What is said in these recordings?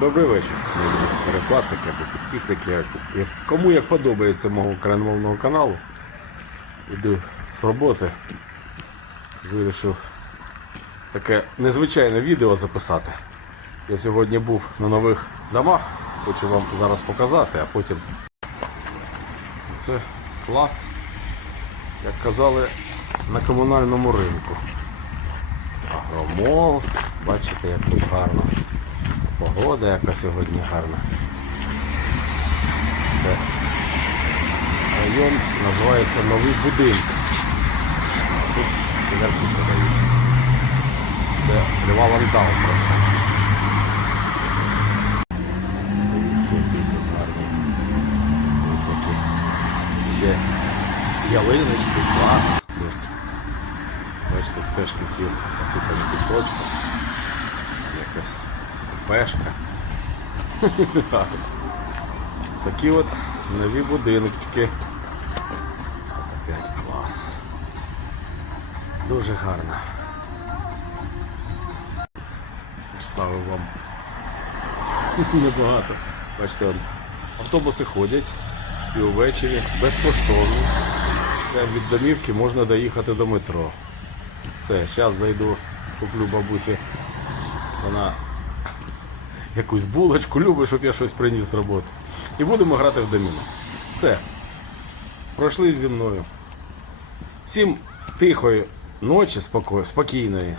Добрий вечір, перекладники або підписники. Кому як подобається мого україномовного каналу. Іду з роботи. Вирішив таке незвичайне відео записати. Я сьогодні був на нових домах, хочу вам зараз показати, а потім. Це клас, як казали, на комунальному ринку. Агромол, бачите, як тут гарно. Погода яка сьогодні гарна. Це район називається Новий будинок. Тут цигарки подають. Це Льва Вандал просто. Дивіться, який тут гарний. Ось які. Ще ялиночки, клас. Бачите, стежки всі посипані пісочком. Якась кафешка. Такі от нові будиночки. Опять клас. Дуже гарно. Ставив вам небагато. Бачите, автобуси ходять і увечері безкоштовно. Від домівки можна доїхати до метро. Все, зараз зайду, куплю бабусі. Вона якусь булочку любить, щоб я щось приніс з роботи. І будемо грати в доміно. Все. Пройшли зі мною. Всім тихої ночі, спокійної,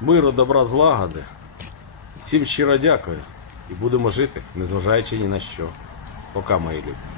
миру, добра, злагоди. Всім щиро дякую. І будемо жити, незважаючи ні на що. Пока, мої любі.